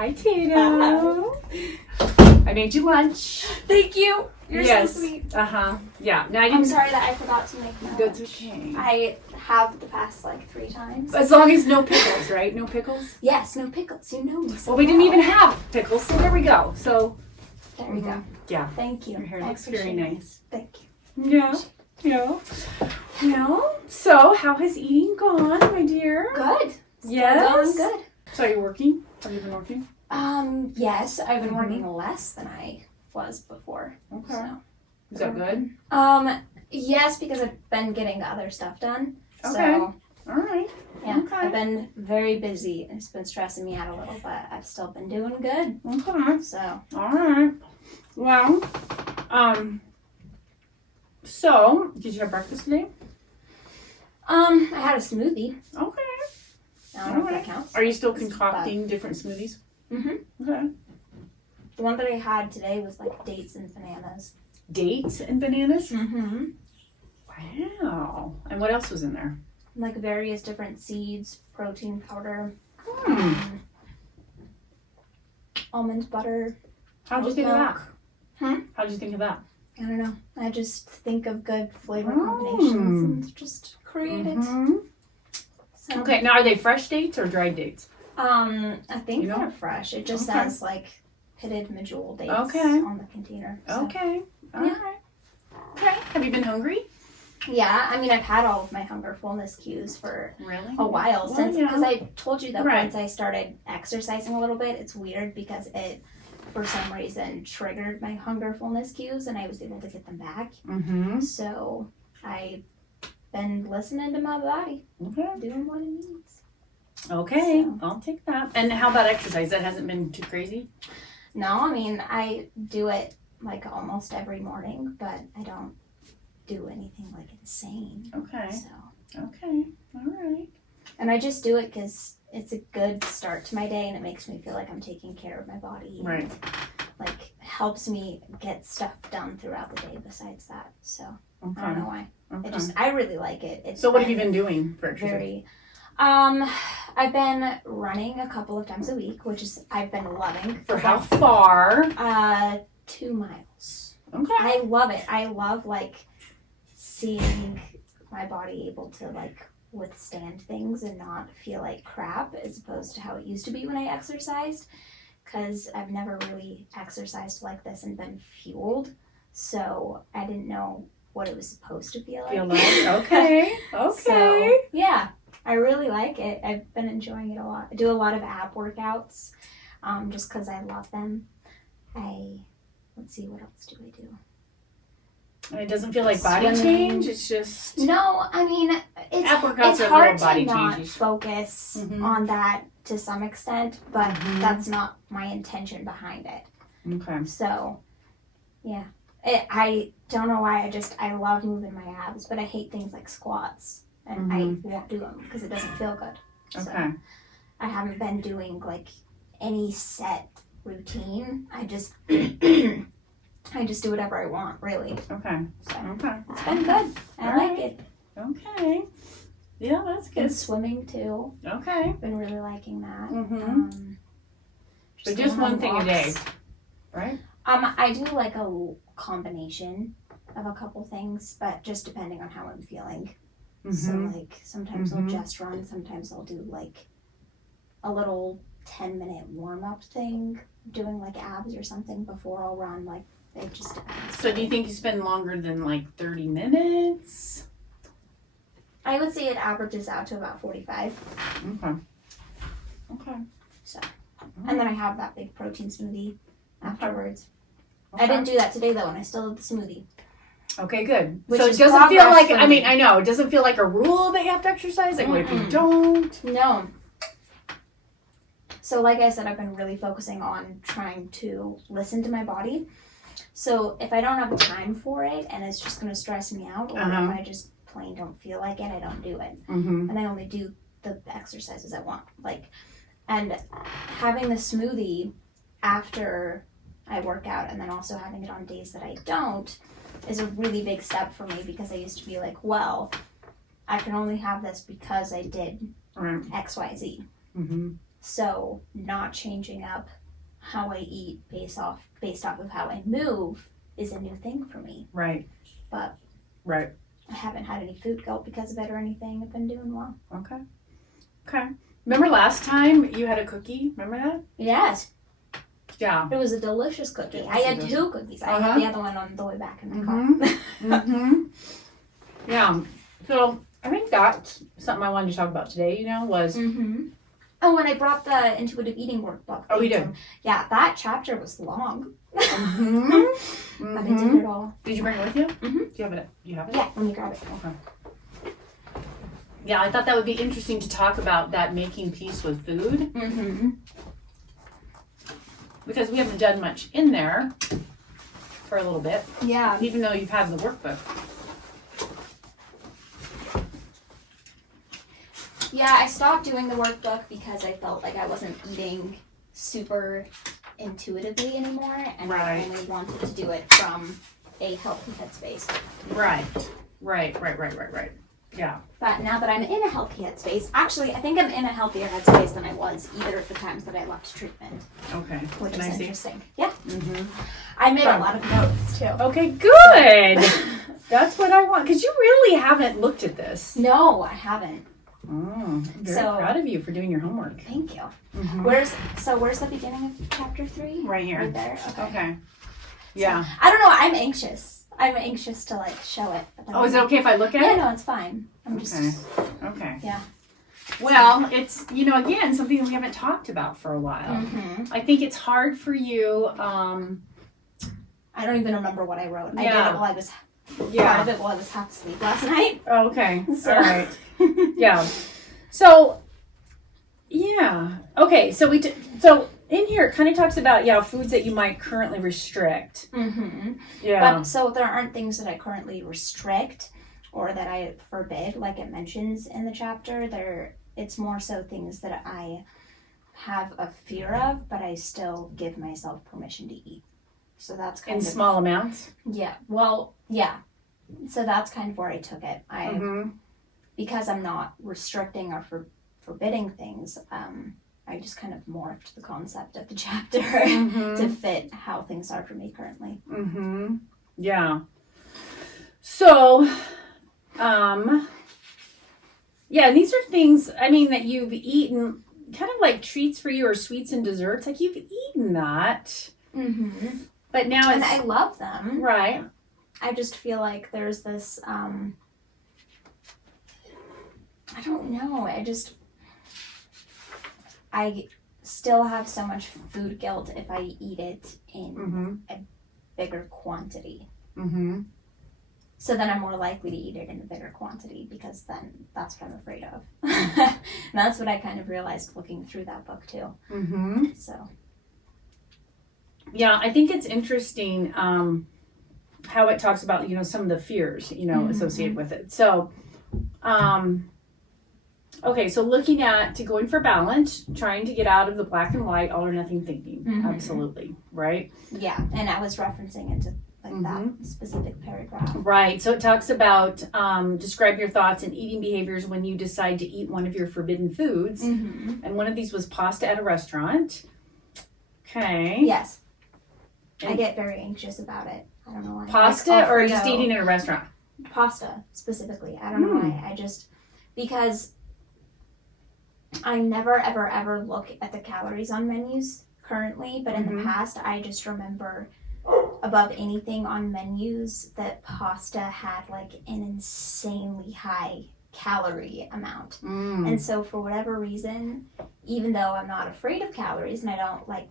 Hi, Tatum. I made you lunch. Thank you. You're so sweet. Yeah. No, I didn't. I'm sorry that I forgot to make my That's lunch. okay. I have the past like 3 times. As long as no pickles, right? No pickles? Yes, no pickles. You know me so well. We didn't even have pickles, so there we go. So there we go. Yeah. Thank you. Your hair looks very nice. Thank you. Yeah. So how has eating gone, my dear? Good. Yes. Going good. So are you working? Have you been working? Yes, I've been working less than I was before. Okay. So. Is that good? Yes, because I've been getting other stuff done. Okay. So, all right. yeah, Okay. I've been very busy. It's been stressing me out a little, but I've still been doing good. Okay. So. All right. Well, so did you have breakfast today? I had a smoothie. Okay. I don't know if that counts. Are you still concocting different smoothies? Mm-hmm. Okay. The one that I had today was like dates and bananas. Dates and bananas? Mm-hmm. Wow. And what else was in there? Like various different seeds, protein powder, almond butter. How'd you think of that? Hmm? How'd you think of that? I don't know. I just think of good flavor combinations and just create it. So, Okay. Now, are they fresh dates or dried dates? I think You know? they're fresh. It just says like pitted medjool dates Okay. on the container. So. Okay. All Yeah. right. Okay. Have you been hungry? Yeah, I mean, I've had all of my hunger fullness cues for Really? a while since, yeah. because I told you that Right. once I started exercising a little bit, it's weird because it, for some reason, triggered my hunger fullness cues and I was able to get them back. Mm-hmm. So I've been listening to my body, Okay. doing what it needs. Okay. So. I'll take that. And how about exercise? That hasn't been too crazy? No, I mean, I do it like almost every morning, but I don't do anything like insane. Okay. So. Okay. All right. And I just do it because it's a good start to my day and it makes me feel like I'm taking care of my body. Right. And, like, helps me get stuff done throughout the day besides that. So, Okay. I don't know why. Okay. I really like it. It's So what have you been doing for exercise? very, I've been running a couple of times a week, which is, I've been loving. For how far? 2 miles. Okay. I love it. I love, like, seeing my body able to, like, withstand things and not feel like crap as opposed to how it used to be when I exercised, because I've never really exercised like this and been fueled, so I didn't know what it was supposed to feel like. Okay. Okay. So, yeah, I really like it. I've been enjoying it a lot. I do a lot of ab workouts just because I love them. Let's see, what else do I do? And it doesn't feel like body Swimming. change. It's just No, I mean, Ab it's workouts are hard little body to not changes. focus Mhm. on that to some extent, but that's not my intention behind it. okay. So, yeah. I don't know why, I love moving my abs, but I hate things like squats, and I won't do them because it doesn't feel good. So, Okay. I haven't been doing, like, any set routine. I just do whatever I want, really. Okay. So, Okay. it's been good. I All like right. it. Okay. Yeah, that's good. And swimming, too. Okay. Been really liking that. Mhm. But just going on one thing a day, walks. right? I do like a combination of a couple things, but just depending on how I'm feeling. So like sometimes I'll just run, sometimes I'll do like a little 10-minute warm-up thing, doing like abs or something before I'll run. Like it just depends. So do you think you spend longer than like 30 minutes? I would say it averages out to about 45. Okay. Okay. So, and then I have that big protein smoothie afterwards. Okay. I didn't do that today though, and I still have the smoothie. Okay, good. Which so it is doesn't feel progress like, for I mean, me. I know, it doesn't feel like a rule that you have to exercise. Like, what if you don't? No. So like I said, I've been really focusing on trying to listen to my body. So if I don't have time for it and it's just going to stress me out, or if I just plain don't feel like it, I don't do it. And I only do the exercises I want. And having the smoothie after I work out and then also having it on days that I don't is a really big step for me, because I used to be like, well, I can only have this because I did Right. X, Y, Z. So not changing up how I eat based off of how I move is a new thing for me. Right. But right. I haven't had any food guilt because of it or anything. I've been doing well. Okay. Remember last time you had a cookie? Remember that? Yes. Yeah. It was a delicious cookie. I had 2 cookies. I had the other one on the way back in my car. Yeah. So I think that's something I wanted to talk about today, was... Oh, when I brought the intuitive eating workbook. Oh, we did? Yeah, that chapter was long. But I did it all. Did you bring it with you? Do you have it? Yeah, let me grab it. Okay. Yeah, I thought that would be interesting to talk about that making peace with food. Because we haven't done much in there for a little bit. Yeah. Even though you've had the workbook. Yeah, I stopped doing the workbook because I felt like I wasn't eating super intuitively anymore, and I only wanted to do it from a healthy headspace. Right. Yeah. But now that I'm in a healthy headspace, actually, I think I'm in a healthier headspace than I was either of the times that I left treatment. Okay. Which Can is I see? interesting. Yeah. I made a lot of notes too. Okay, good. That's what I want, because you really haven't looked at this. No, I haven't. I'm very proud of you for doing your homework. Thank you. Where's the beginning of chapter 3? Right here. Right there. Okay. Yeah. So, I don't know. I'm anxious. I'm anxious to show it. Oh, is it okay if I look at it? Yeah, no, it's fine. I'm just. Okay. Yeah. Well, it's again something that we haven't talked about for a while. I think it's hard for you. I don't even remember what I wrote. I did it while I was. Part of it while I was half asleep last night. Oh, okay. So. All right. Yeah. So. Yeah. Okay. So so in here it kind of talks about foods that you might currently restrict. Yeah. But so there aren't things that I currently restrict or that I forbid, like it mentions in the chapter. It's more so things that I have a fear of, but I still give myself permission to eat. So that's kind of in small amounts. Yeah. Well, yeah. So that's kind of where I took it. Because I'm not restricting or forbidding things. I just kind of morphed the concept of the chapter to fit how things are for me currently. Yeah. So, and these are things, that you've eaten, kind of like treats for you or sweets and desserts. Like you've eaten that. But now and I love them. Right. I just feel like there's this, I don't know. I still have so much food guilt if I eat it in a bigger quantity. So then I'm more likely to eat it in a bigger quantity because then that's what I'm afraid of. And that's what I kind of realized looking through that book too. So. Yeah, I think it's interesting how it talks about, some of the fears, associated with it. So, okay, so looking at going for balance, trying to get out of the black and white, all or nothing thinking. Absolutely, right? Yeah, and I was referencing it to that specific paragraph. Right, so it talks about describe your thoughts and eating behaviors when you decide to eat one of your forbidden foods. And one of these was pasta at a restaurant. Okay. Yes. I get very anxious about it. I don't know why. Pasta or just eating at a restaurant? Pasta, specifically. I don't know why. Because I never, ever, ever look at the calories on menus currently, but in the past, I just remember above anything on menus that pasta had an insanely high calorie amount. And so for whatever reason, even though I'm not afraid of calories and I don't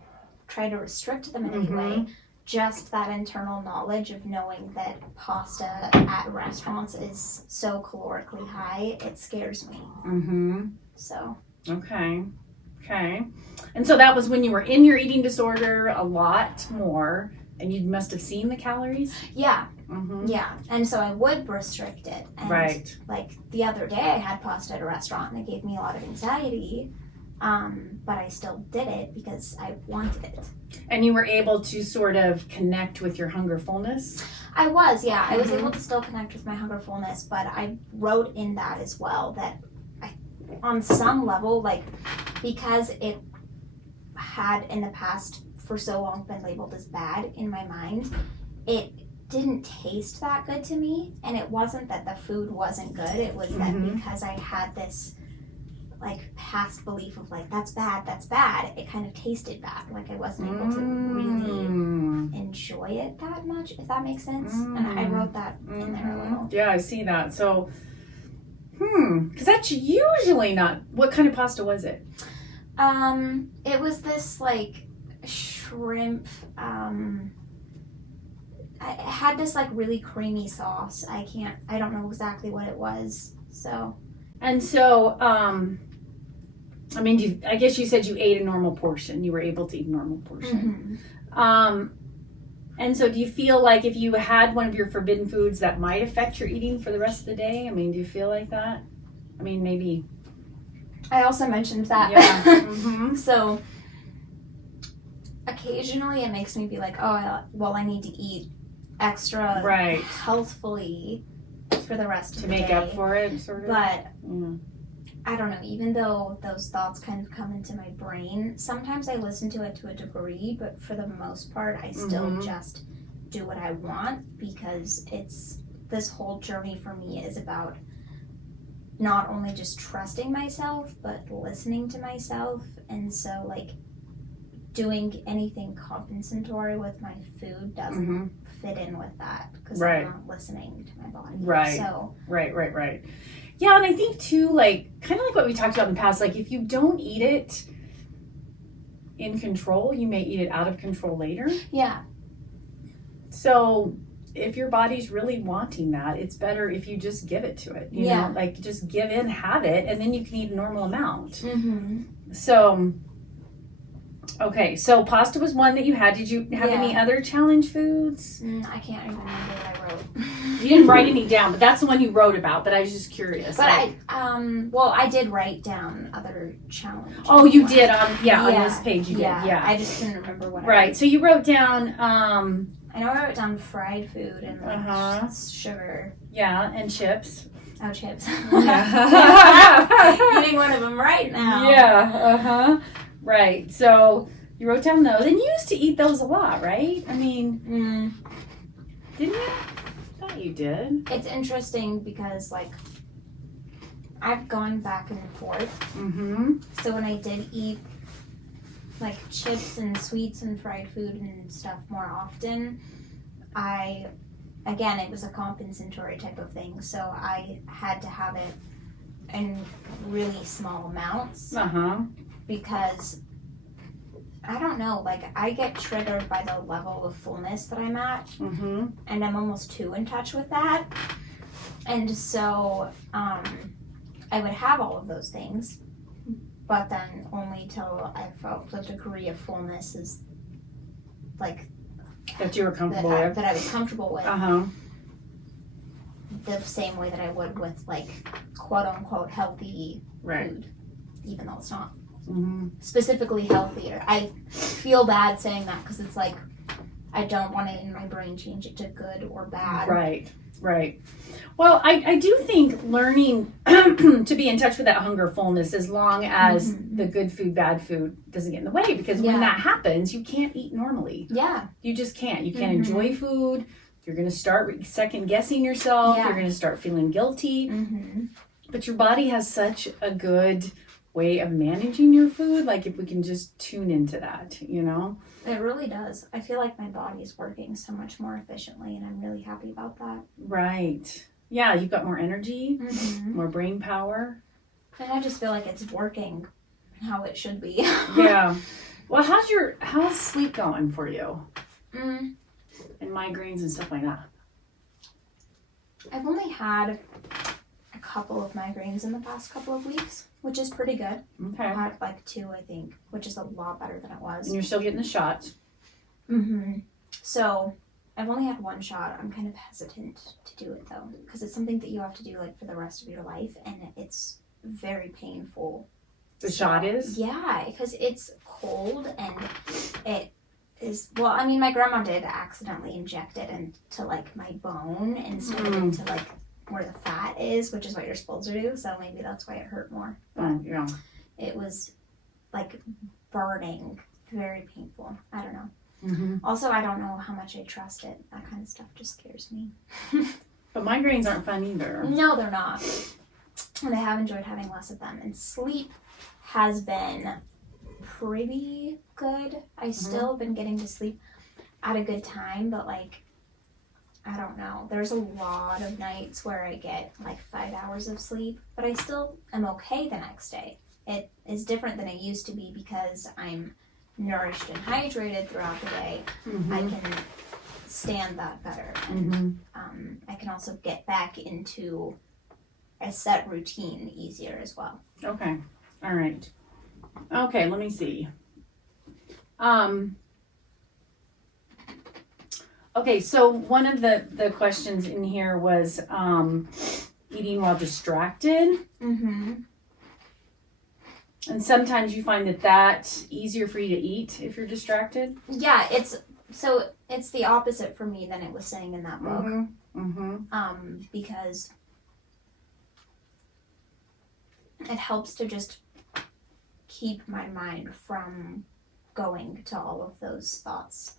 try to restrict them in any way, just that internal knowledge of knowing that pasta at restaurants is so calorically high, it scares me. So. Okay. And so that was when you were in your eating disorder a lot more, and you must have seen the calories? Yeah. Yeah. And so I would restrict it. And the other day I had pasta at a restaurant and it gave me a lot of anxiety. But I still did it because I wanted it. And you were able to sort of connect with your hunger fullness? I was, yeah. I was able to still connect with my hunger fullness, but I wrote in that as well that on some level, because it had in the past for so long been labeled as bad in my mind, it didn't taste that good to me. And it wasn't that the food wasn't good, it was that because I had this like past belief of like that's bad, it kind of tasted bad. Like I wasn't able to really enjoy it that much, if that makes sense. And I wrote that in there a little. Yeah, I see that. So because that's usually not, what kind of pasta was it? It was this like shrimp, it had this like really creamy sauce. I don't know exactly what it was. So. And so, I mean, I guess you said you ate a normal portion. You were able to eat a normal portion. And so do you feel like if you had one of your forbidden foods that might affect your eating for the rest of the day? I mean, do you feel like that? I mean, maybe. I also mentioned that. Yeah. So occasionally it makes me be like, oh, well, I need to eat extra healthfully for the rest of the day. To make up for it, sort of. But I don't know, even though those thoughts kind of come into my brain, sometimes I listen to it to a degree, but for the most part, I still just do what I want, because this whole journey for me is about not only just trusting myself, but listening to myself. And so like doing anything compensatory with my food doesn't fit in with that, because I'm not listening to my body. Right. So Right. Yeah, and I think too, like, kind of like what we talked about in the past, like if you don't eat it in control, you may eat it out of control later. Yeah. So if your body's really wanting that, it's better if you just give it to it. You know, like just give in, have it, and then you can eat a normal amount. So, okay, so pasta was one that you had. Did you have any other challenge foods? I can't even remember what I wrote. You didn't write any down, but that's the one you wrote about. But I was just curious. But I did write down other challenges. Oh, you did on this page. You did. Yeah. I just couldn't remember what. Right. So you wrote down. I know I wrote down fried food and like sugar. Yeah, and chips. Oh, chips. Eating one of them right now. Yeah. Right. So you wrote down those, and you used to eat those a lot, right? I mean, didn't you? I thought you did. It's interesting because like I've gone back and forth. So when I did eat like chips and sweets and fried food and stuff more often, it was a compensatory type of thing. So I had to have it in really small amounts. Because I don't know, like I get triggered by the level of fullness that I'm at, and I'm almost too in touch with that. And so I would have all of those things, but then only till I felt the degree of fullness is like that you were comfortable with, that I was comfortable with, the same way that I would with like quote unquote healthy food, even though it's not specifically healthier. I feel bad saying that because it's like I don't want to in my brain change it to good or bad. Right. Well, I do think learning to be in touch with that hunger fullness, as long as the good food, bad food doesn't get in the way, because when that happens, you can't eat normally. Yeah. You just can't. You can't enjoy food. You're going to start second guessing yourself. You're going to start feeling guilty. But your body has such a good way of managing your food. Like if we can just tune into that, you know? It really does. I feel like my body is working so much more efficiently, and I'm really happy about that. Right. Yeah, you've got more energy, more brain power. And I just feel like it's working how it should be. Yeah. Well, how's sleep going for you? And migraines and stuff like that? I've only had a couple of migraines in the past couple of weeks, which is pretty good. Okay. I had like 2, I think, which is a lot better than it was. And you're still getting the shots. So I've only had 1 shot. I'm kind of hesitant to do it though, because it's something that you have to do like for the rest of your life, and it's very painful. The shot is? Yeah, because it's cold and it is, well, I mean, my grandma did accidentally inject it into like my bone instead of into like where the fat is, which is what you're supposed to do. So maybe that's why it hurt more. But yeah. it was like burning, very painful. I don't know. Mm-hmm. Also, I don't know how much I trust it. That kind of stuff just scares me. But migraines aren't fun either. No, they're not. And I have enjoyed having less of them. And sleep has been pretty good. I still been getting to sleep at a good time, but like, I don't know. There's a lot of nights where I get like 5 hours of sleep, but I still am okay the next day. It is different than it used to be because I'm nourished and hydrated throughout the day. Mm-hmm. I can stand that better. And I can also get back into a set routine easier as well. Okay. All right. Okay, let me see. Okay, so one of the questions in here was eating while distracted. Mm-hmm. And sometimes you find that that's easier for you to eat if you're distracted. Yeah, it's the opposite for me than it was saying in that book. Because it helps to just keep my mind from going to all of those thoughts.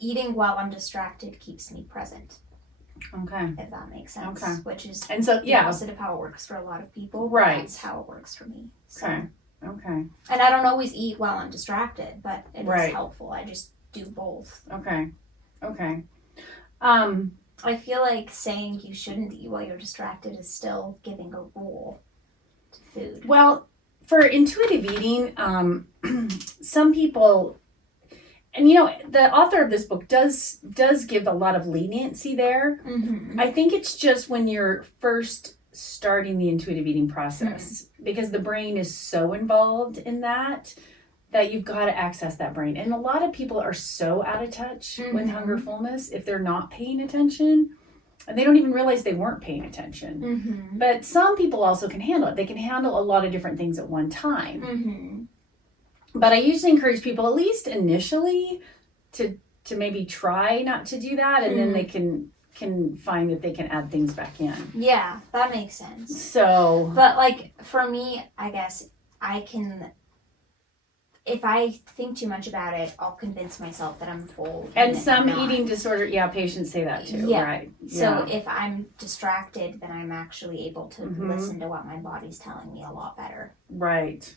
Eating while I'm distracted keeps me present. Okay. If that makes sense. Okay. Which is and so, the opposite of how it works for a lot of people. Right. That's how it works for me. So. Okay. Okay. And I don't always eat while I'm distracted, but it Right. is helpful. I just do both. Okay. Okay. I feel like saying you shouldn't eat while you're distracted is still giving a rule to food. Well, for intuitive eating, some people, and you know, the author of this book does give a lot of leniency there. Mm-hmm. I think it's just when you're first starting the intuitive eating process, because the brain is so involved in that you've got to access that brain. And a lot of people are so out of touch with hunger, fullness if they're not paying attention, and they don't even realize they weren't paying attention. Mm-hmm. But some people also can handle it. They can handle a lot of different things at one time. Mm-hmm. But I usually encourage people, at least initially, to maybe try not to do that, and then they can find that they can add things back in. Yeah, that makes sense. So, but like for me, I guess I can, if I think too much about it, I'll convince myself that I'm full. And some eating disorder, patients say that too, right? So if I'm distracted, then I'm actually able to listen to what my body's telling me a lot better. Right.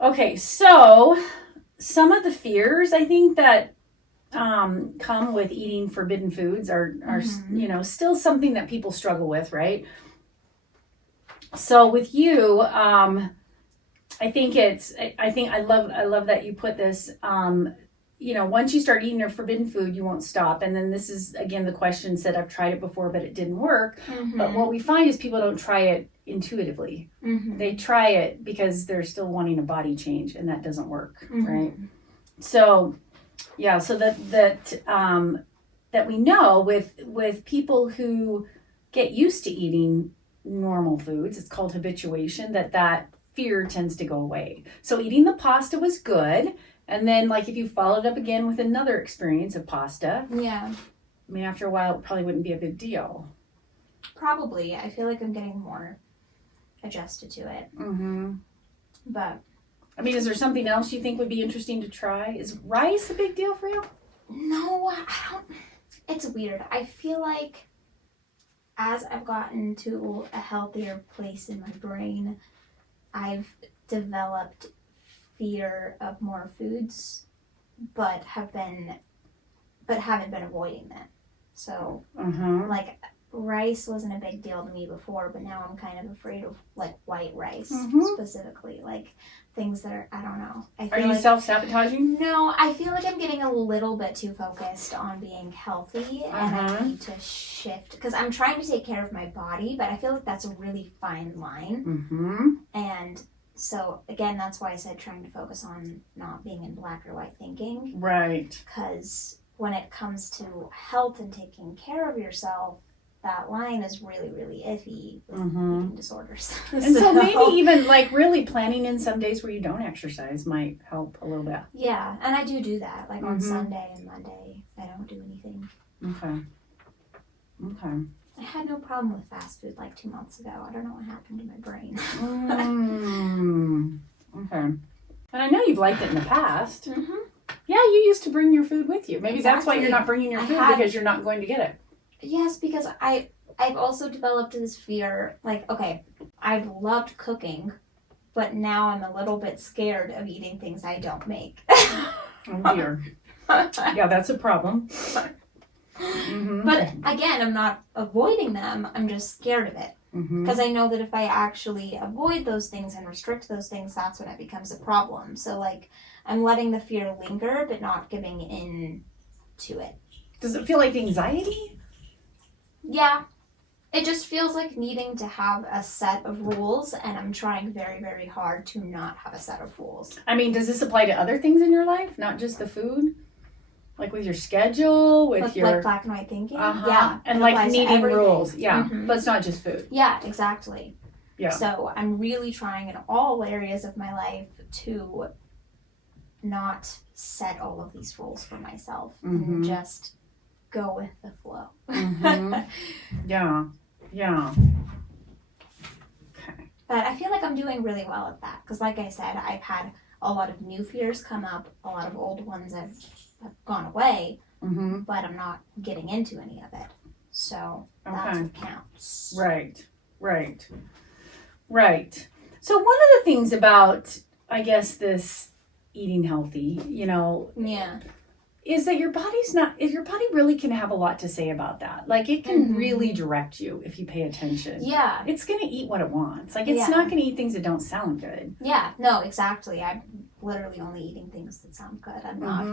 Okay, so some of the fears I think that come with eating forbidden foods are still something that people struggle with, right? So with you, I love that you put this, once you start eating a forbidden food, you won't stop. And then this is, again, the question said, I've tried it before, but it didn't work. But what we find is people don't try it intuitively. They try it because they're still wanting a body change, and that doesn't work, right? So, so that we know with people who get used to eating normal foods, it's called habituation, that fear tends to go away. So eating the pasta was good. And then, like, if you followed up again with another experience of pasta, after a while, it probably wouldn't be a big deal. Probably. I feel like I'm getting more adjusted to it. But, is there something else you think would be interesting to try? Is rice a big deal for you? No, I don't. It's weird. I feel like as I've gotten to a healthier place in my brain, I've developed fear of more foods, but haven't been avoiding them. So, like, rice wasn't a big deal to me before, but now I'm kind of afraid of, like, white rice specifically. Like, things that are, I don't know. Are you self-sabotaging? No, I feel like I'm getting a little bit too focused on being healthy, and I need to shift, because I'm trying to take care of my body, but I feel like that's a really fine line. And so, again, that's why I said trying to focus on not being in black or white thinking. Right. Because when it comes to health and taking care of yourself, that line is really, really iffy with eating disorders. And so maybe even, like, really planning in some days where you don't exercise might help a little bit. Yeah, and I do that. Like, on Sunday and Monday, I don't do anything. Okay. I had no problem with fast food like 2 months ago. I don't know what happened to my brain. Okay. And I know you've liked it in the past. Mm-hmm. Yeah, you used to bring your food with you. Maybe that's why Exactly. you're not bringing your food, because you're not going to get it. Yes, because I've also developed this fear, like, okay, I've loved cooking, but now I'm a little bit scared of eating things I don't make. Oh dear. Yeah, that's a problem. Mm-hmm. But again, I'm not avoiding them. I'm just scared of it. Because I know that if I actually avoid those things and restrict those things, that's when it becomes a problem. So, like, I'm letting the fear linger, but not giving in to it. Does it feel like anxiety? Yeah. It just feels like needing to have a set of rules, and I'm trying very, very hard to not have a set of rules. I mean, does this apply to other things in your life, not just the food? Like with your schedule, with your... Like black and white thinking? Uh-huh. Yeah. And like needing rules. Yeah. Mm-hmm. But it's not just food. Yeah, exactly. Yeah. So I'm really trying in all areas of my life to not set all of these rules for myself and just go with the flow. Yeah. Yeah. Okay. But I feel like I'm doing really well at that because, like I said, I've had a lot of new fears come up. A lot of old ones have gone away, but I'm not getting into any of it. So that's what counts. Right. So one of the things about, I guess, this eating healthy, Yeah. is that your body really can have a lot to say about that. Like, it can really direct you if you pay attention. Yeah. It's going to eat what it wants. Like, it's not going to eat things that don't sound good. Yeah, no, exactly. I'm literally only eating things that sound good. I'm not,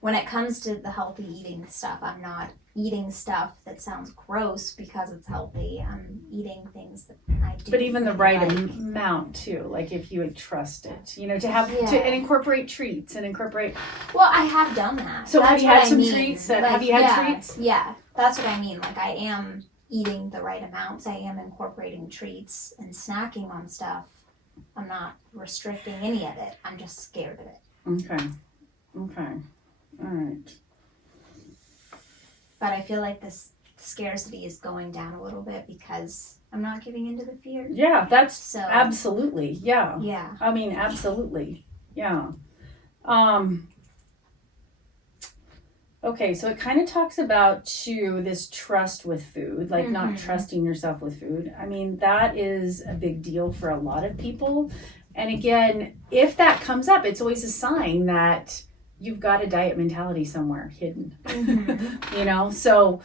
when it comes to the healthy eating stuff, I'm not eating stuff that sounds gross because it's healthy. I'm eating things that I do. But even the right like. amount, too. Like, if you would trust it, to have and incorporate treats and incorporate. Well, I have done that. So that's have you had some mean. treats? Have you had treats? Yeah, that's what I mean. Like, I am eating the right amounts. I am incorporating treats and snacking on stuff. I'm not restricting any of it. I'm just scared of it. Okay. All right. But I feel like this scarcity is going down a little bit because I'm not giving into the fear. Yeah, that's absolutely. Yeah. Yeah. I mean, absolutely. Yeah. Okay, so it kind of talks about, too, this trust with food, like not trusting yourself with food. I mean, that is a big deal for a lot of people. And again, if that comes up, it's always a sign that you've got a diet mentality somewhere hidden. So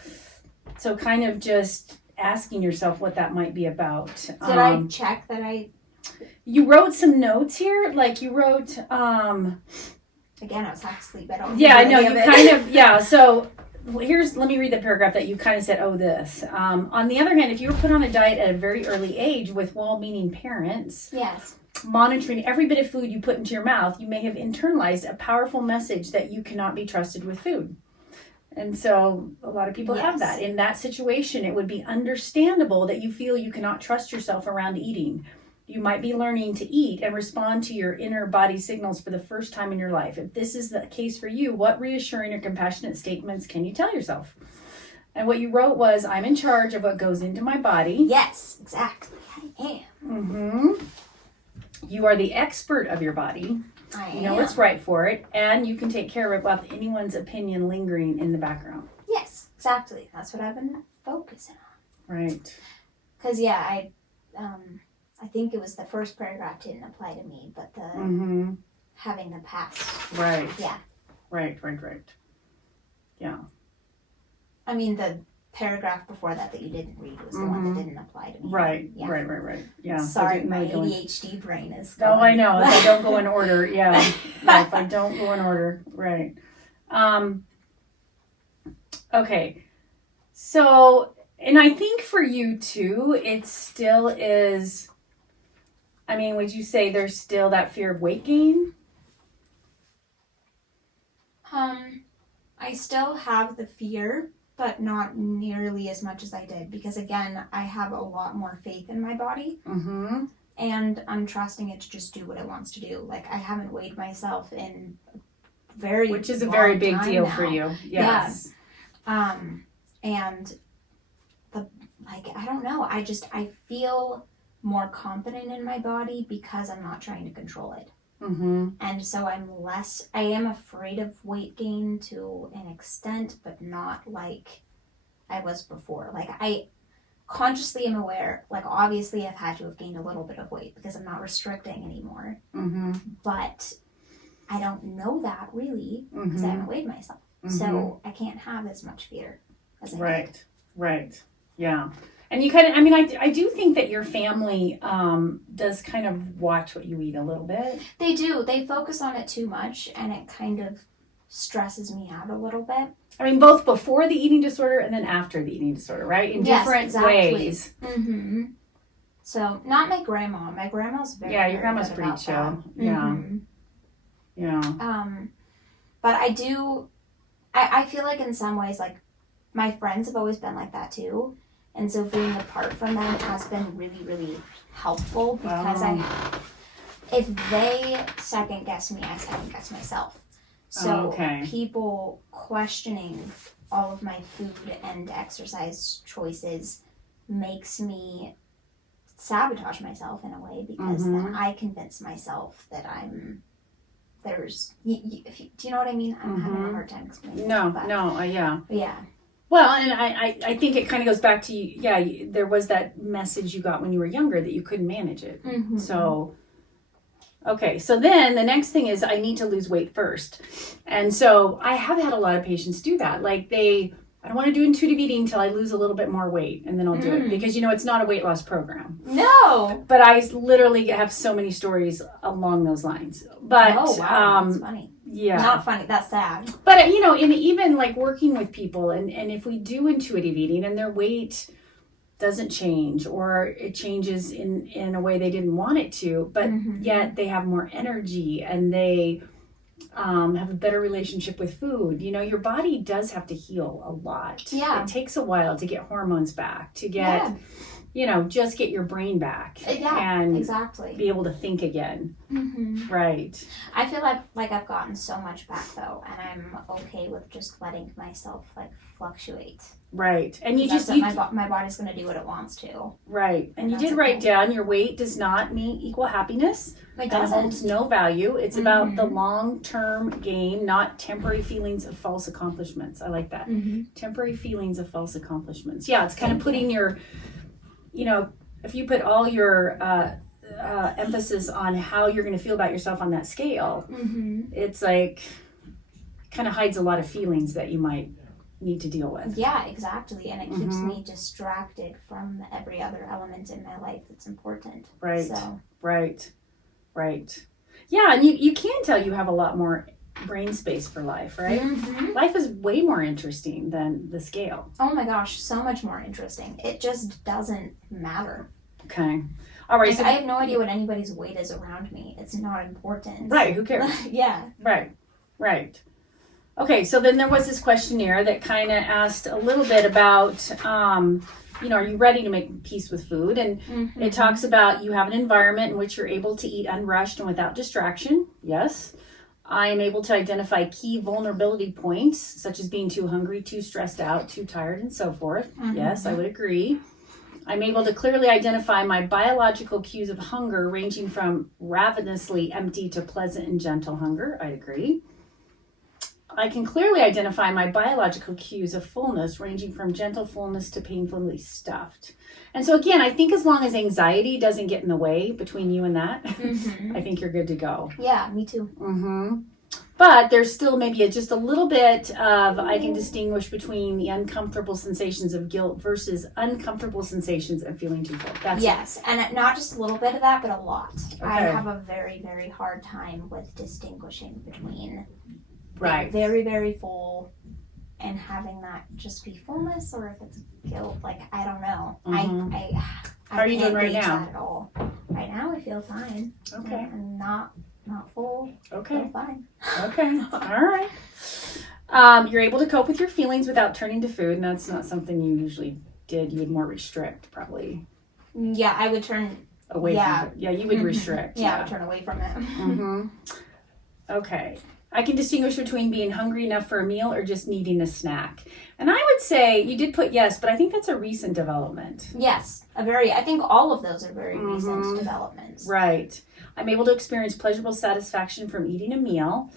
kind of just asking yourself what that might be about. Did I check that You wrote some notes here, like you wrote... Again, I was half asleep. I don't. Yeah, I know. You kind of. Yeah. So let me read the paragraph that you kind of said. Oh, this. On the other hand, if you were put on a diet at a very early age with well-meaning parents, monitoring every bit of food you put into your mouth, you may have internalized a powerful message that you cannot be trusted with food. And so a lot of people have that. In that situation, it would be understandable that you feel you cannot trust yourself around eating. You might be learning to eat and respond to your inner body signals for the first time in your life. If this is the case for you, what reassuring or compassionate statements can you tell yourself? And what you wrote was, I'm in charge of what goes into my body. Yes, exactly. I am. You are the expert of your body. You know what's right for it. And you can take care of it without anyone's opinion lingering in the background. Yes, exactly. That's what I've been focusing on. Right. Because, I think it was the first paragraph didn't apply to me, but the having the past. Right. Yeah. Right. Yeah. I mean, the paragraph before that you didn't read was the one that didn't apply to me. Right. Yeah. Right. Yeah. Sorry, my ADHD brain is going. Oh, I know. If I don't go in order. Yeah. If I don't go in order. Right. Okay. So, and I think for you too, it still is... I mean, would you say there's still that fear of weight gain? I still have the fear, but not nearly as much as I did. Because again, I have a lot more faith in my body. And I'm trusting it to just do what it wants to do. Like, I haven't weighed myself in Which is a very big deal for you. Yes. Yeah. And like, I don't know. I feel more confident in my body because I'm not trying to control it. Mm-hmm. And so I am afraid of weight gain to an extent, but not like I was before. Like, I consciously am aware, like, obviously I've had to have gained a little bit of weight because I'm not restricting anymore. Mm-hmm. But I don't know that really because I haven't weighed myself. So I can't have as much fear as I did. Right. Yeah. And you kind of, I mean, I do think that your family does kind of watch what you eat a little bit. They do. They focus on it too much, and it kind of stresses me out a little bit. I mean, both before the eating disorder and then after the eating disorder, right? In different ways. Mm-hmm. So, not my grandma. My grandma's very your grandma's pretty chill. Yeah. Yeah. But I do, I feel like in some ways, like, my friends have always been like that too. And so being apart from them has been really, really helpful because if they second guess me, I second guess myself. So people questioning all of my food and exercise choices makes me sabotage myself in a way because then I convince myself that do you know what I mean? I'm having a hard time explaining Yeah. Well, and I think it kind of goes back to, there was that message you got when you were younger that you couldn't manage it. Mm-hmm. So, okay. So then the next thing is I need to lose weight first. And so I have had a lot of patients do that. Like I don't want to do intuitive eating until I lose a little bit more weight and then I'll do it because, it's not a weight loss program. No. But I literally have so many stories along those lines. But, oh, wow. That's funny. Yeah. Not funny. That's sad. But, in even like working with people and if we do intuitive eating and their weight doesn't change or it changes in a way they didn't want it to, but yet they have more energy and they have a better relationship with food. Your body does have to heal a lot. Yeah. It takes a while to get hormones back, to get, just get your brain back. Yeah, and exactly. be able to think again. Mm-hmm. Right. I feel like I've gotten so much back though, and I'm okay with just letting myself fluctuate. Right. And my body's going to do what it wants to. Right. And you did write down your weight does not mean equal happiness. It doesn't. It holds no value. It's about the long-term gain, not temporary feelings of false accomplishments. I like that. Mm-hmm. Temporary feelings of false accomplishments. Yeah, it's kind of putting your, if you put all your emphasis on how you're going to feel about yourself on that scale, it's like kind of hides a lot of feelings that you might need to deal with. Yeah, exactly. And it keeps me distracted from every other element in my life that's important. Right. So. Right. Yeah, and you can tell you have a lot more brain space for life, right? Mm-hmm. Life is way more interesting than the scale. Oh my gosh, so much more interesting. It just doesn't matter. Okay. All right. So I have no idea what anybody's weight is around me. It's not important. Right, who cares? Yeah. Right. Okay, so then there was this questionnaire that kind of asked a little bit about, are you ready to make peace with food? And it talks about you have an environment in which you're able to eat unrushed and without distraction. Yes. I am able to identify key vulnerability points, such as being too hungry, too stressed out, too tired, and so forth. Yes, I would agree. I'm able to clearly identify my biological cues of hunger, ranging from ravenously empty to pleasant and gentle hunger. I agree. I can clearly identify my biological cues of fullness, ranging from gentle fullness to painfully stuffed. And so again, I think as long as anxiety doesn't get in the way between you and that, I think you're good to go. Yeah, me too. But there's still maybe just a little bit of, I can distinguish between the uncomfortable sensations of guilt versus uncomfortable sensations of feeling too full. Yes, and not just a little bit of that, but a lot. Okay. I have a very, very hard time with distinguishing between being very, very full and having that just be fullness, or if it's guilt. I don't know. How are you doing right now? That at all. Right now, I feel fine. Okay. I'm not full. Okay. I feel fine. Okay. All right. You're able to cope with your feelings without turning to food, and that's not something you usually did. You would more restrict, probably. Yeah, I would turn away from it. Yeah, you would restrict. I would turn away from it. Okay. I can distinguish between being hungry enough for a meal or just needing a snack. And I would say you did put yes, but I think that's a recent development. Yes, I think all of those are very recent developments. Right. I'm able to experience pleasurable satisfaction from eating a meal,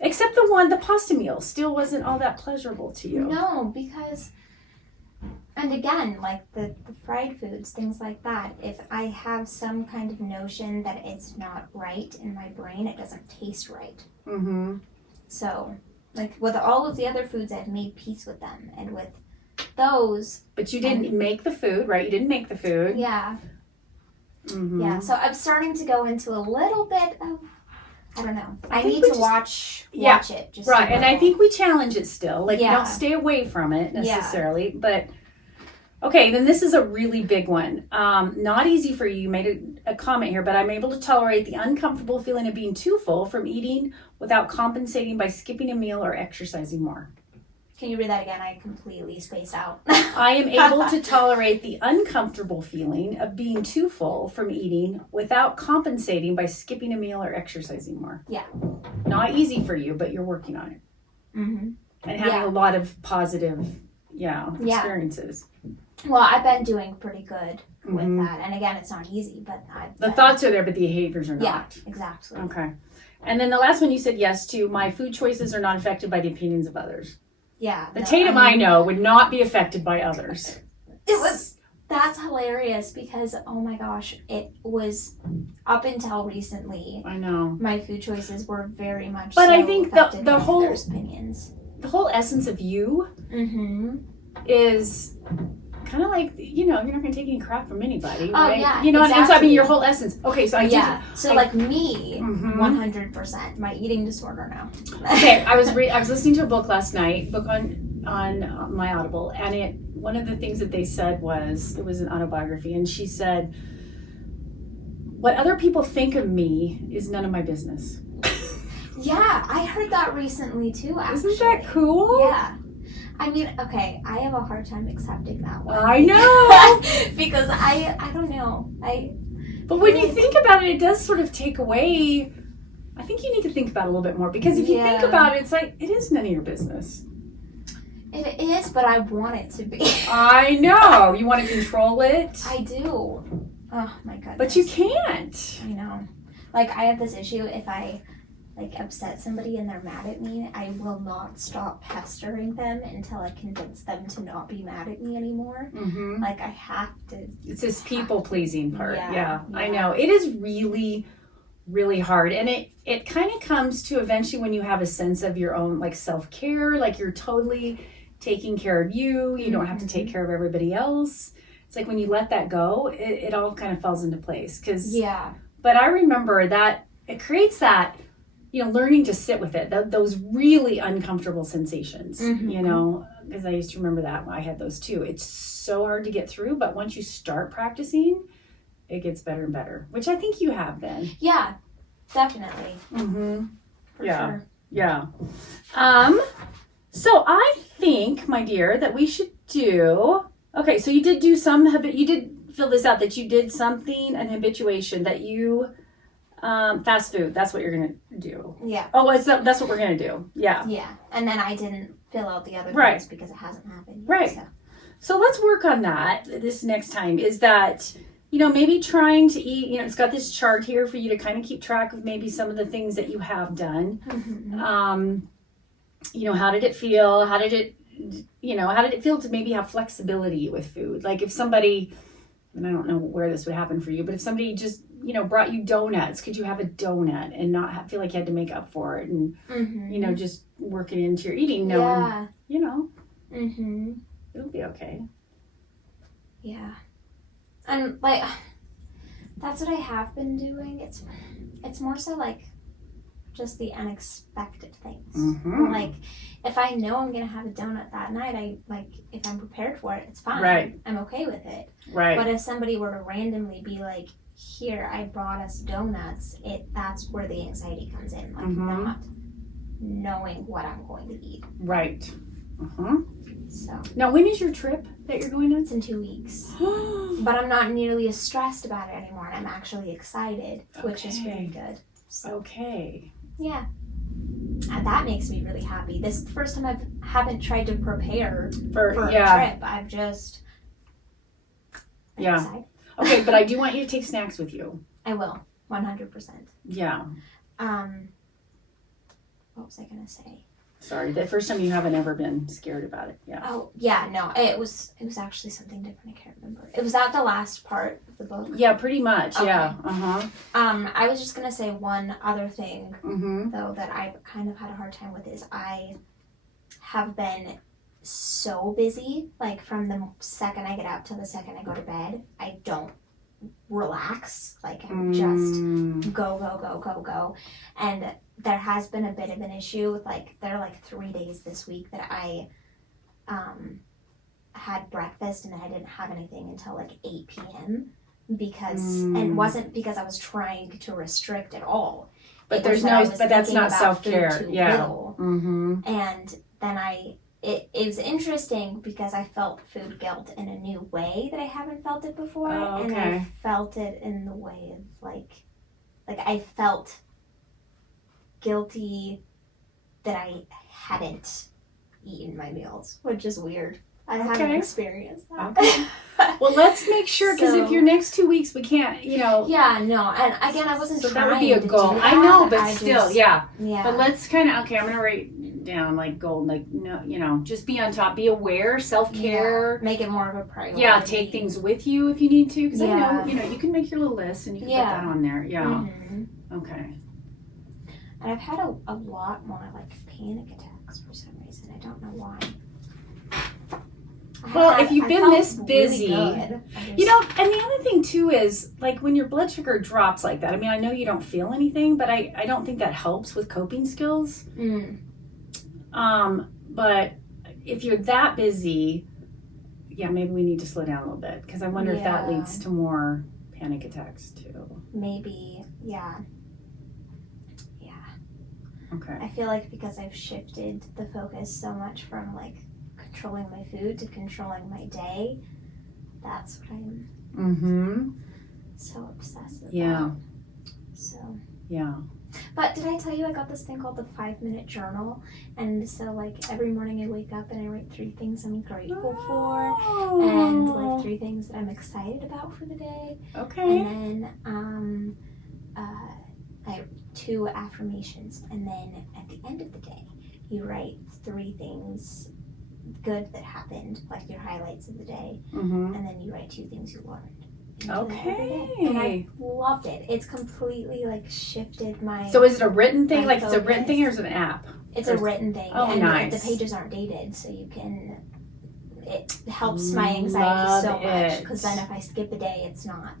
except the pasta meal still wasn't all that pleasurable to you. No, because, and again, like the fried foods, things like that, if I have some kind of notion that it's not right in my brain, it doesn't taste right. Mm-hmm. So, like with all of the other foods, I've made peace with them, and with those. But you didn't make the food, right? You didn't make the food. Yeah. Mm-hmm. Yeah. So I'm starting to go into a little bit of, I don't know. I need to watch it. Just right, and I think we challenge it still. Like, Yeah. you don't stay away from it necessarily. Yeah. But, okay, then this is a really big one. Not easy for you. You made a comment here, but I'm able to tolerate the uncomfortable feeling of being too full from eating without compensating by skipping a meal or exercising more. Can you read that again? I completely spaced out. I am able to tolerate the uncomfortable feeling of being too full from eating without compensating by skipping a meal or exercising more. Yeah. Not easy for you, but you're working on it. Mm-hmm. And having a lot of positive, experiences. Well, I've been doing pretty good with that. And again, it's not easy, but the thoughts are there, but the behaviors are not. Yeah, exactly. Okay. And then the last one you said yes to, my food choices are not affected by the opinions of others. Yeah. The Tatum I know would not be affected by others. That's hilarious because, oh my gosh, it was up until recently. I know. My food choices were very much but so I think affected the by whole others' opinions. The whole essence of you is kind of like, you're not going to take any crap from anybody, right? Yeah, and so I mean exactly. your whole essence. Okay, so like me, 100%, my eating disorder now. Okay, I was listening to a book last night, book on my Audible, and one of the things that they said was, it was an autobiography, and she said, what other people think of me is none of my business. Yeah, I heard that recently too, actually. Isn't that cool? Yeah. I mean, okay, I have a hard time accepting that one. I know! Because I don't know. But when you think about it, it does sort of take away, I think you need to think about it a little bit more, because if you think about it, it's like, it is none of your business. It is, but I want it to be. I know! You want to control it? I do. Oh my goodness. But you can't. I know. Like, I have this issue, if I upset somebody and they're mad at me, I will not stop pestering them until I convince them to not be mad at me anymore. Mm-hmm. Like, I have to. It's this people-pleasing part. Yeah. I know. It is really, really hard. And it kind of comes to eventually when you have a sense of your own, like, self-care, like you're totally taking care of you. You don't have to take care of everybody else. It's like when you let that go, it all kind of falls into place. But I remember that it creates that, learning to sit with it, those really uncomfortable sensations, because I used to remember that when I had those too. It's so hard to get through, but once you start practicing, it gets better and better, which I think you have been. Yeah, definitely. Mm-hmm. For sure. Yeah. So I think, my dear, that we should do, okay, so you did do you did fill this out, that you did something, an habituation, that you, fast food, that's what you're going to do. Yeah. Oh, that's what we're going to do. Yeah. Yeah. And then I didn't fill out the other things because it hasn't happened yet. Right. So let's work on that this next time, is that, maybe trying to eat, it's got this chart here for you to kind of keep track of maybe some of the things that you have done. Mm-hmm. How did it feel? How did it feel to maybe have flexibility with food? Like if somebody, and I don't know where this would happen for you, but if somebody just, brought you donuts, could you have a donut and not feel like you had to make up for it and, just work it into your eating, knowing, it'll be okay. Yeah. And that's what I have been doing. It's more so just the unexpected things. Mm-hmm. If I know I'm gonna have a donut that night, if I'm prepared for it, it's fine. Right. I'm okay with it. Right. But if somebody were to randomly be like, "Here, I brought us donuts," that's where the anxiety comes in. Not knowing what I'm going to eat. Right. Uh-huh. So now, when is your trip that you're going on? It's in 2 weeks. But I'm not nearly as stressed about it anymore, and I'm actually excited, which is really good. So. Okay. Yeah. And that makes me really happy. This is the first time I haven't tried to prepare for a trip. I've just been excited. Okay, but I do want you to take snacks with you. I will, 100%. Yeah. What was I gonna say? Sorry, the first time you haven't ever been scared about it. Yeah. Oh yeah, no, it was actually something different. I can't remember. It was at the last part of the book. Yeah, pretty much. Okay. Yeah. I was just gonna say one other thing though that I kind of had a hard time with is I have been so busy. Like from the second I get up till the second I go to bed, I don't relax. Like I'm just go, and there has been a bit of an issue with like there are like 3 days this week that I had breakfast and I didn't have anything until like 8 p.m. because and it wasn't because I was trying to restrict at all. But there's no, but that's not self-care. Yeah. And then it was interesting because I felt food guilt in a new way that I haven't felt it before. Oh, okay. And I felt it in the way of like I felt guilty that I hadn't eaten my meals, which is weird. I haven't experienced that. Okay. Well, let's make sure, because if your next 2 weeks we can't, Yeah, no, and again, I wasn't trying that would be a goal. to do that. I know, but still, yeah. But let's kind of, I'm going to write down like goal, like, no, just be on top, be aware, self-care. Make it more of a priority. Yeah, take things with you if you need to, because I know, you can make your little list and you can put that on there. Yeah. Okay. And I've had a lot more like panic attacks for some reason. I don't know why. Well, if you've been this busy, really and the other thing too is like when your blood sugar drops like that, I mean, I know you don't feel anything, but I don't think that helps with coping skills. But if you're that busy, maybe we need to slow down a little bit, because I wonder if that leads to more panic attacks too. Maybe, yeah. Okay. I feel like because I've shifted the focus so much from like controlling my food to controlling my day, that's what I'm so obsessed about. Yeah. So. Yeah. But did I tell you I got this thing called the 5-minute journal? And so like every morning I wake up and I write 3 things I'm grateful for and like 3 things that I'm excited about for the day. Okay. And then I 2 affirmations, and then at the end of the day you write 3 things good that happened, like your highlights of the day, and then you write 2 things you learned. Okay. And I loved it. It's completely like shifted my. So is it a written thing? Like it's a written thing, or is it an app? It's a written thing. Oh, and nice. The pages aren't dated, so you can. It helps my anxiety so much, because then if I skip a day, it's not.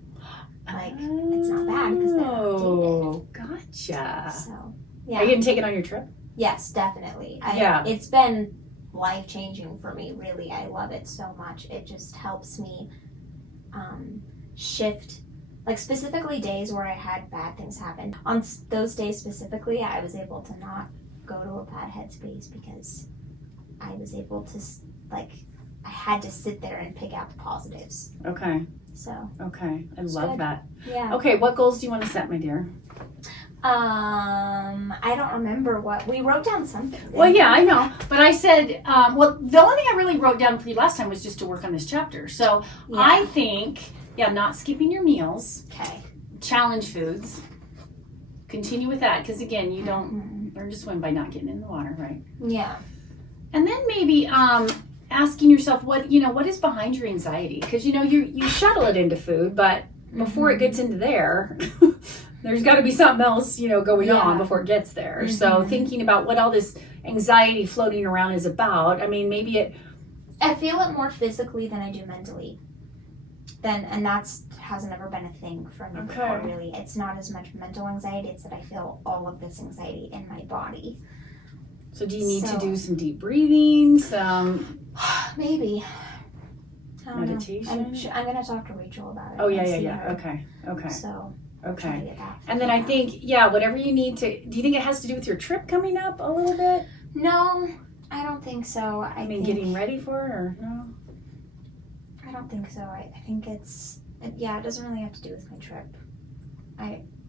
Like, it's not bad because they're not dated. Oh, gotcha. So, yeah. Are you going to take it on your trip? Yes, definitely. It's been life-changing for me, really. I love it so much. It just helps me shift, like specifically days where I had bad things happen. On those days specifically, I was able to not go to a bad headspace because I was able to, like, I had to sit there and pick out the positives. Okay. So. Okay. I love that. Yeah. Okay. What goals do you want to set, my dear? I don't remember what we wrote down something. Well, yeah, I know, but I said, well, the only thing I really wrote down for you last time was just to work on this chapter. So I think, not skipping your meals. Okay. Challenge foods. Continue with that, because again, you don't learn to swim by not getting in the water, right? Yeah. And then maybe asking yourself what is behind your anxiety, because you shuttle it into food, but before it gets into there. There's got to be something else, going on before it gets there. So thinking about what all this anxiety floating around is about. I mean, maybe I feel it more physically than I do mentally. And hasn't ever been a thing for me before, really. It's not as much mental anxiety. It's that I feel all of this anxiety in my body. So do you need to do some deep breathing? Some maybe. Meditation? I'm going to talk to Rachel about it. Oh, yeah. Okay. So... Okay. And then I think, whatever you need to, do you think it has to do with your trip coming up a little bit? No, I don't think so. I mean, getting ready for it, or no? I don't think so. I think it doesn't really have to do with my trip.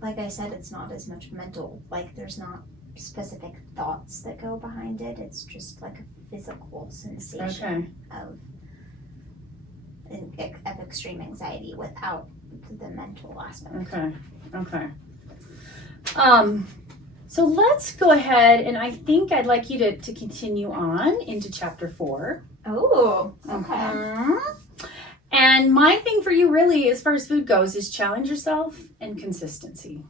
Like I said, it's not as much mental. Like there's not specific thoughts that go behind it. It's just like a physical sensation of extreme anxiety without the mental aspect. Okay. So let's go ahead, and I think I'd like you to continue on into chapter 4. Oh, okay. And my thing for you really, as far as food goes, is challenge yourself and consistency.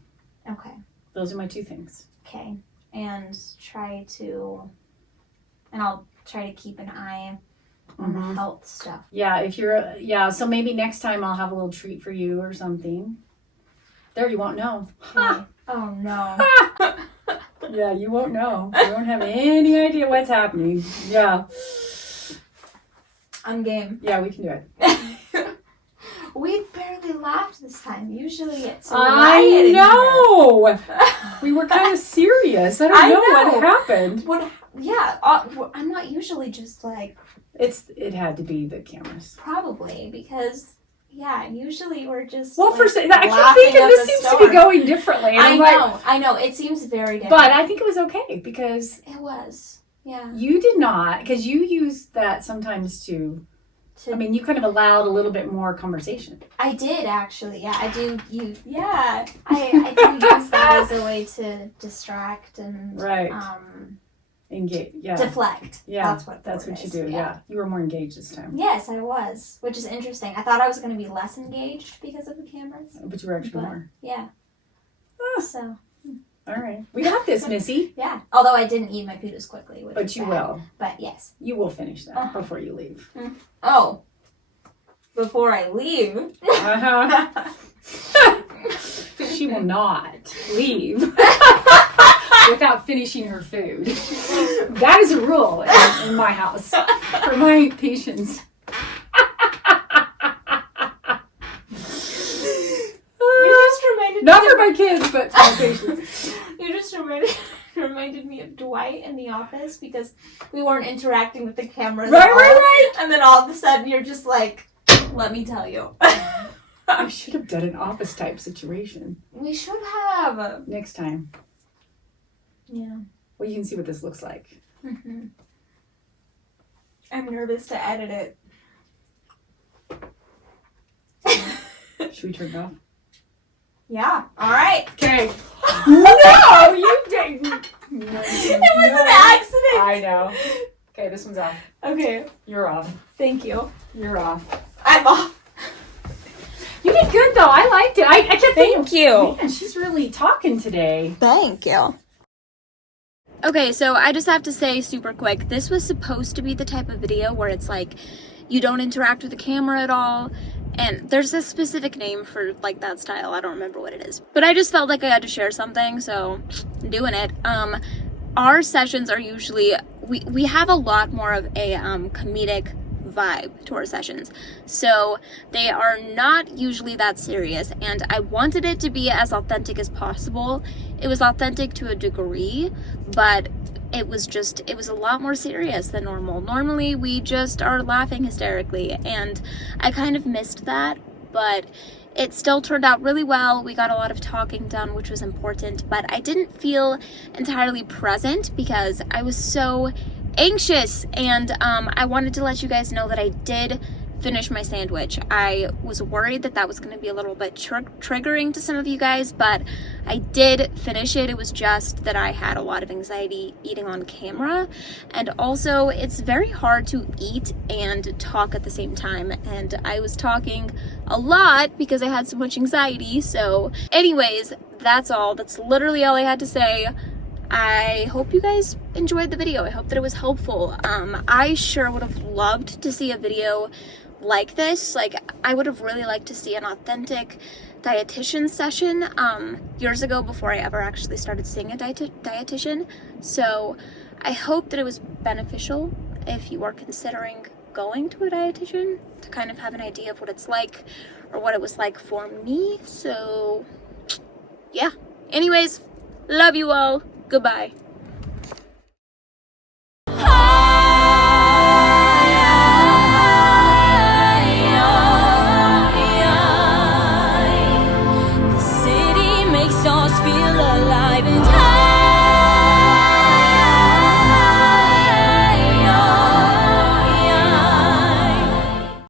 Okay. Those are my 2 things. Okay. And I'll try to keep an eye on the health stuff. Yeah, so maybe next time I'll have a little treat for you or something. There, you won't know. Ha! Oh, no. Yeah, you won't know. You won't have any idea what's happening. Yeah. I'm game. Yeah, we can do it. We barely laughed this time. Usually it's I know. We were kind of serious. I don't know what happened. I'm not usually just like... It had to be the cameras. Probably, because... Yeah, usually we're just. Well, I keep thinking this seems to be going differently. I know. It seems very different. But I think it was okay because it was. Yeah. You did not, because you use that sometimes to. I mean, you kind of allowed a little bit more conversation. I did actually. Yeah, I do. I do use that as a way to distract and engage. Yeah. Deflect. Yeah. That's what you do. Yeah. You were more engaged this time. Yes, I was, which is interesting. I thought I was going to be less engaged because of the cameras. But you were actually more. Yeah. So. All right. We got this, Missy. Yeah. Although I didn't eat my food as quickly. But you will. But yes. You will finish that before you leave. Oh. Before I leave. She will not leave without finishing her food. That is a rule in my house for my patients. Not for my kids, but for my patients. You just reminded me of Dwight in The Office because we weren't interacting with the cameras at all. Right. And then all of a sudden you're just like, let me tell you. I should have done an office type situation. We should have. Next time. Yeah. Well, you can see what this looks like. Mm-hmm. I'm nervous to edit it. Should we turn it off? Yeah. All right. Okay. No, you didn't. It was an accident. I know. Okay, this one's off. Okay. You're off. Thank you. You're off. I'm off. You did good, though. I liked it. I kept thinking, thank you. Man, she's really talking today. Thank you. Okay, so I just have to say super quick, this was supposed to be the type of video where it's like, you don't interact with the camera at all, and there's a specific name for like that style, I don't remember what it is. But I just felt like I had to share something, so I'm doing it. Our sessions are usually, we have a lot more of a comedic vibe to our sessions, so they are not usually that serious, and I wanted it to be as authentic as possible. It was authentic to a degree, but it was a lot more serious than normal. Normally we just are laughing hysterically, and I kind of missed that, but it still turned out really well. We got a lot of talking done, which was important, but I didn't feel entirely present because I was so anxious, and I wanted to let you guys know that I did finish my sandwich. I was worried that was going to be a little bit triggering to some of you guys, but I did finish it. It was just that I had a lot of anxiety eating on camera, and also it's very hard to eat and talk at the same time, and I was talking a lot because I had so much anxiety. So anyways, that's all. That's literally all I had to say. I hope you guys enjoyed the video. I hope that it was helpful. I sure would have loved to see a video like this. Like, I would have really liked to see an authentic dietitian session years ago, before I ever actually started seeing a dietitian. So I hope that it was beneficial if you are considering going to a dietitian, to kind of have an idea of what it's like, or what it was like for me. So yeah, anyways, love you all. Goodbye.